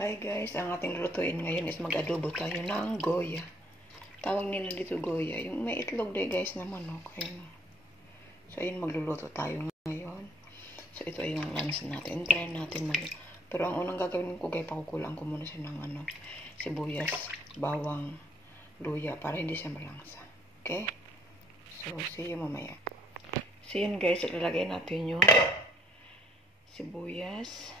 Hi guys, ang ating lutuin ngayon is mag-adobo tayo ng goya. Tawag nila dito goya. Yung may itlog din guys na manok. Ayun. So ayun, magluluto tayo ngayon. So ito ay yung lunch natin. Try natin Pero ang unang gagawin ko guys, pakukulaan ko muna siya ng sibuyas, bawang, luya para hindi siya malangsa. Okay? So see you mamaya. So yun guys, ilalagay natin yung sibuyas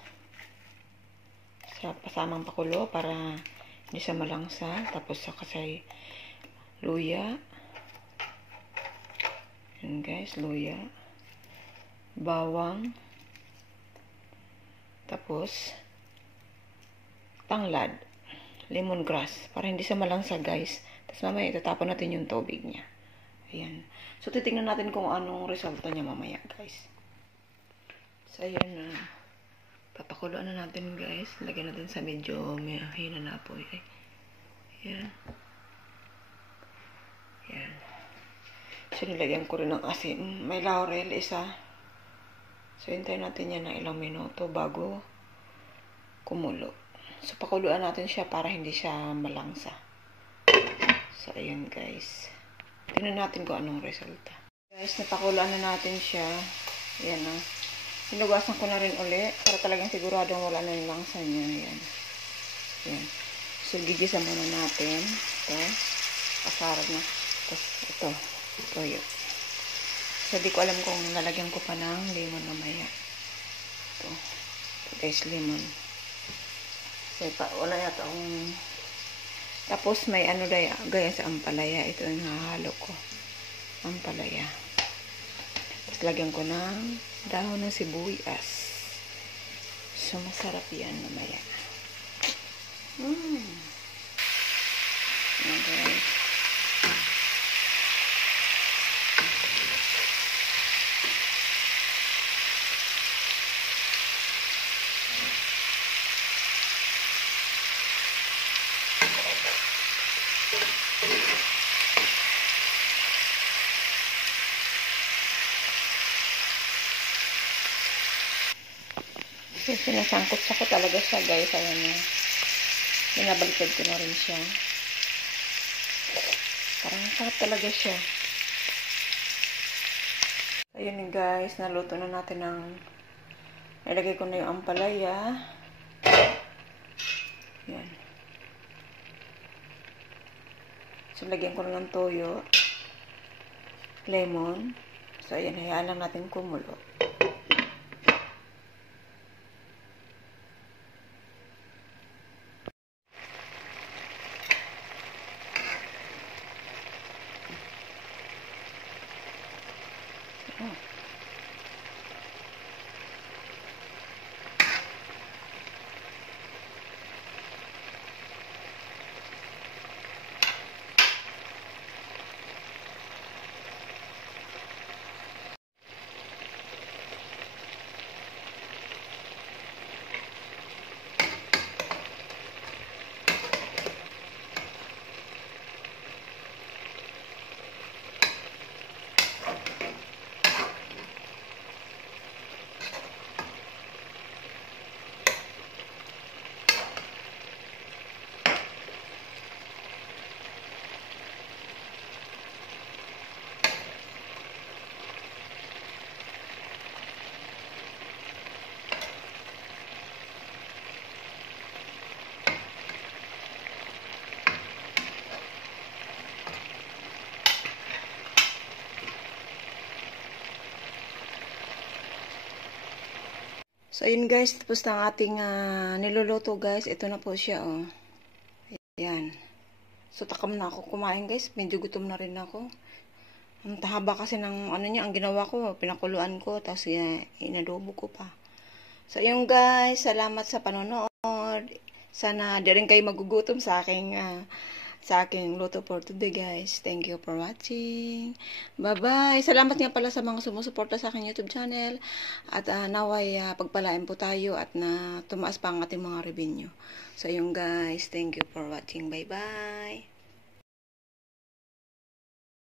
sa pasamang pakulo para hindi siya malangsa. Tapos saka sa luya. Yan guys, luya. Bawang. Tapos tanglad. Lemongrass. Para hindi siya malangsa guys. Tapos mamaya itatapon natin yung tubig niya. Ayan. So titingnan natin kung anong resulta niya mamaya guys. So ayan na. Papakuluan na natin guys. Lagyan natin sa medyo may hina na apoy. Ayan. Ayan. So nilagyan ko rin ng asin. May laurel isa. So hintayin natin yan ng ilang minuto bago kumulo. So pakuluan natin siya para hindi siya malangsa. So ayan guys. Tingnan natin kung anong resulta. Guys, napakuluan na natin siya. Ayan na. Hinugasan ko na rin uli para talagang siguradong wala na yung langsa niya. Ayan. Ayan. So, gigisa muna natin. Ito. Kasarap na. Tapos, ito. Toyo. So, di ko alam kung lalagyan ko pa ng lemon mamaya. Ito. Ito guys, lemon. So, wala yata akong... Tapos, may ano gaya sa ampalaya. Ito yung hahalo ko. Ampalaya. Tapos, lagyan ko ng dahon ng sibuyas. So, masarap yan mamaya. Ayan guys. So, sinasangkot-sakot talaga siya guys. Ayan na. Binabaliktad ko na rin siya. Parang sarap talaga siya. Ayun guys. Naluto na natin ng... Nilagay ko na yung ampalaya. Ayan. So, lagyan ko na ng toyo. Lemon. So, ayan. Hayaan lang natin kumulo. So, ayun guys, tapos na ang ating niluluto guys. Ito na po siya, oh. Ayan. So, takam na ako kumain guys. Medyo gutom na rin ako. Ang tahaba kasi ng ano niya, ang ginawa ko, pinakuluan ko, tapos inadobo ko pa. So, ayun guys, salamat sa panonood. Sana di rin kayo magugutom sa aking luto for today guys. Thank you for watching. Bye-bye. Salamat nga pala sa mga sumusuporta sa aking YouTube channel. At naway pagpalain po tayo at na tumaas pa ang ating mga revenue. So yung guys, thank you for watching. Bye-bye.